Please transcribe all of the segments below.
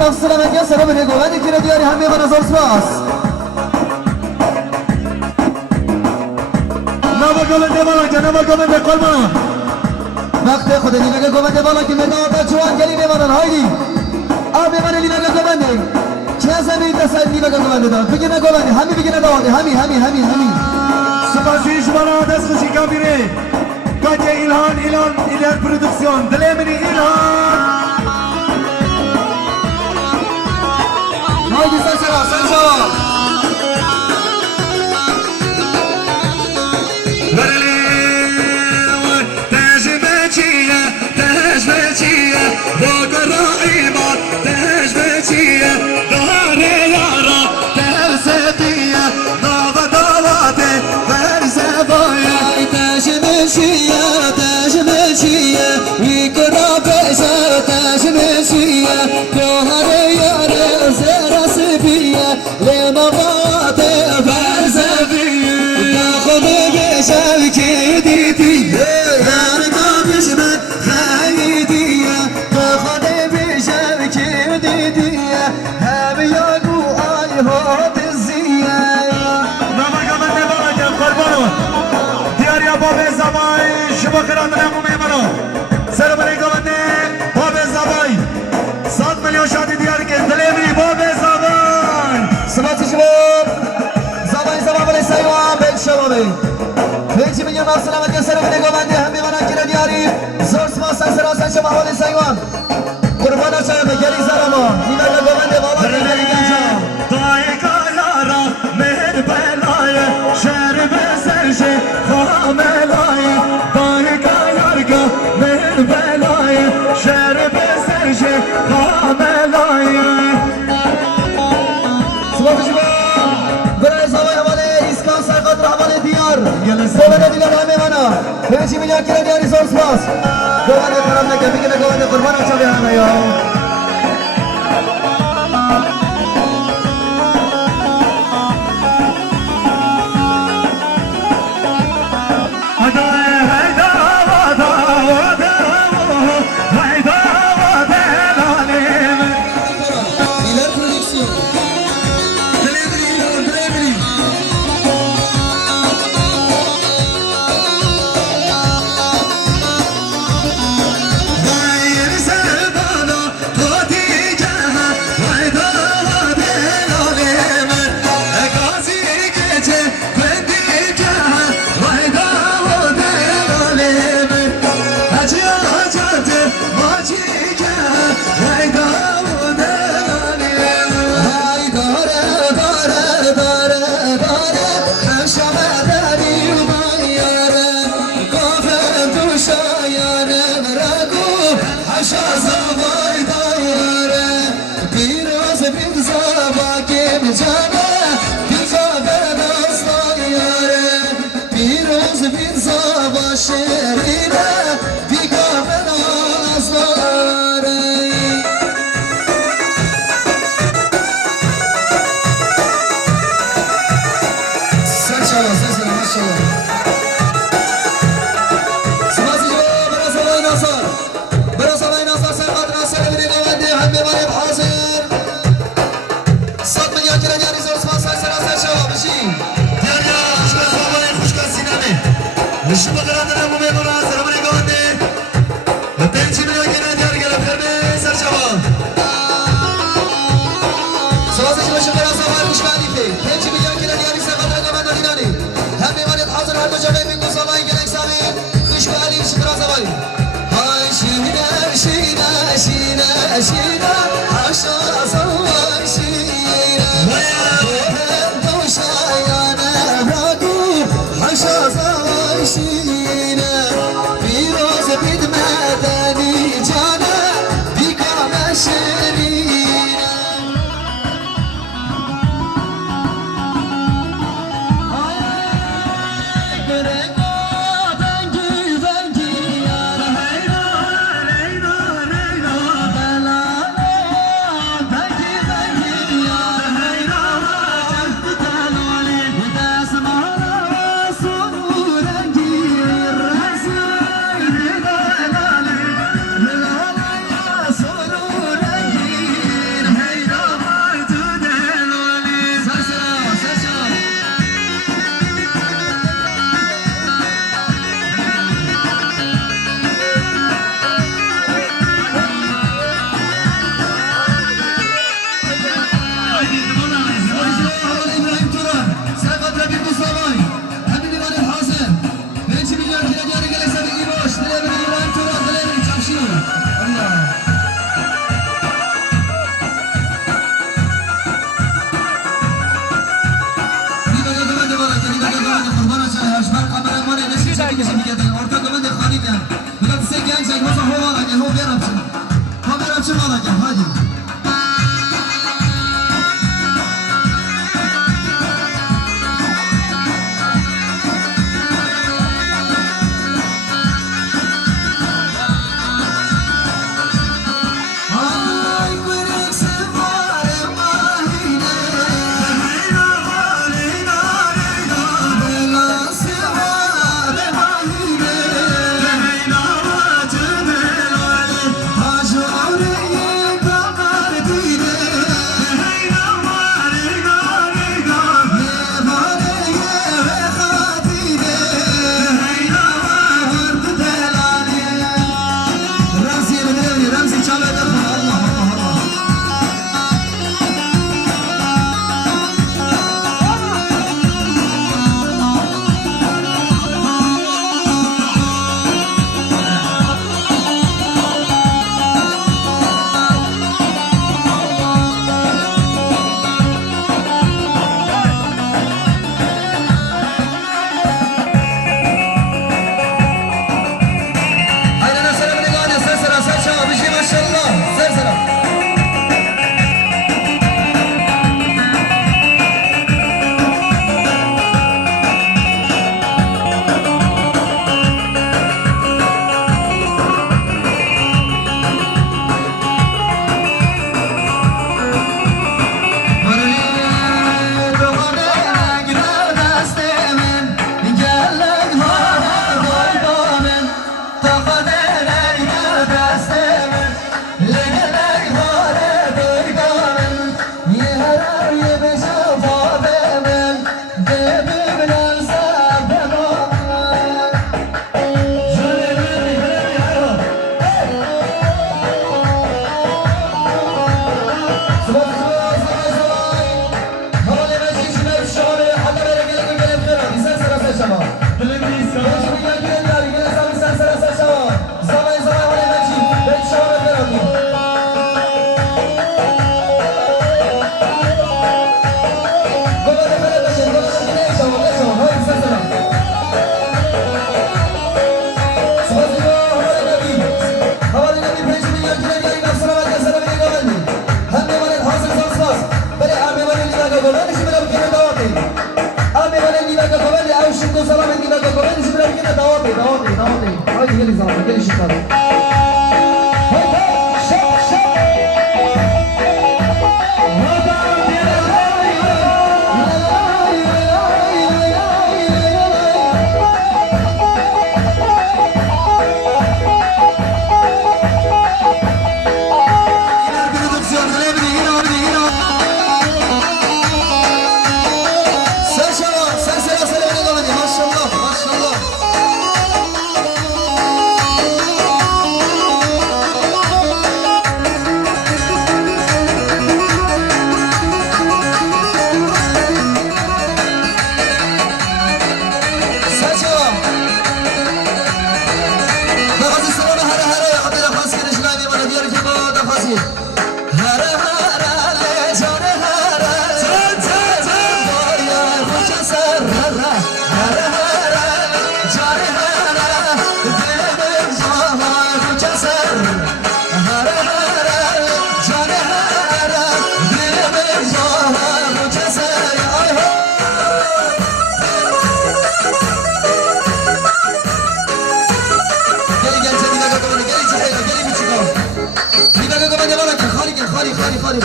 مفصل من سلام نگوهدی که دیاری همه من از سپاس نوا گوونده بالا که نوا گوونده قلمان وقت خود لیمگه گوونده بالا که مداد جوان گلی میمانن هایدی آبی من لیمگه گوونده چه زمین دست لیمگه گوونده دار بگی نگوونده همی بگی نداده همی سپاسی شما را دست خوشی کابیره کاتیا ایلان پرودکسیون دلی منی ایلان هایدی سنشا شوك ديتي هرقا بشمت خايدي خدي بشوك ديتي هم ياقو آي هات الزيا نما قمت نبالا قربانو ديار يا باب زباي شبكران نمو ميمانو سرمني قمت باب زباي 100 مليون شادي ديار کے دلیوری باب زباي سمعت شباب زباي زباب لسيوان بيت شبابي 5 مليون سلامت يا سرمني قمت هم بمنا كلا دياري زور سما سنسراسن شباب لسيوان قربانا شباب گری زرما نیمه قمت بالا گری گنجا دایکا یارا مهر بلای شهر بسرش خاملای دایکا یارگا مهر بلای شهر بسرش خاملای سلام شباب برای زبای حواله اسکان سرقات حواله دیار گوانده دیگر همه منا 5 میلیون کیلو دیاری زور سپاس گوانده خراب نکه بگیره گوانده قربان چاوی همه یا دیگه گوبند زیبرا بگیره دعوتی هایدی گلی زمان گلی شکار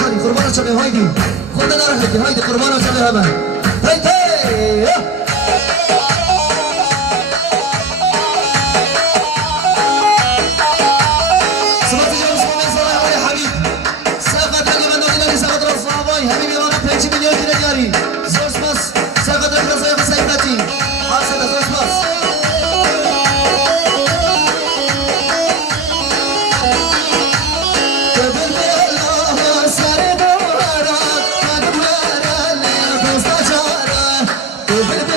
خالی قربان شبه هایدی خود نره هایدی قربان شبه همه هی سمعت جمع سمع صلاح ولی حبیب ساقط لگه من دوگی نالی ساقط را صحابای حبیبی وانا 5 میلیون دیاری زورس ماس ساقط لگه رضای خسایفتی حاصل زورس ماس Over the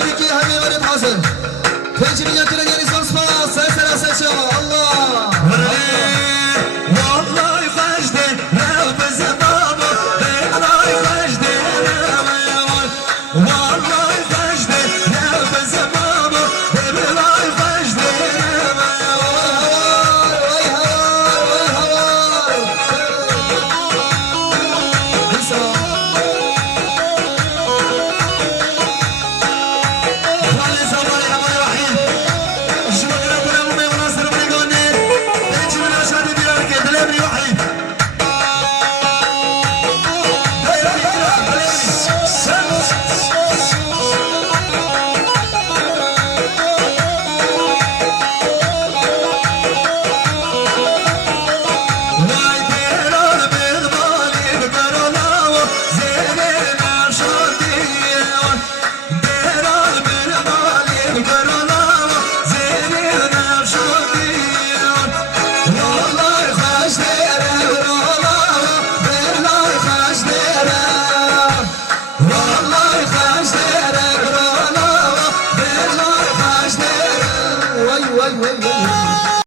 بك همي ولد حسن تجري يكرا يعني صلصة سلسلة سلسلة الله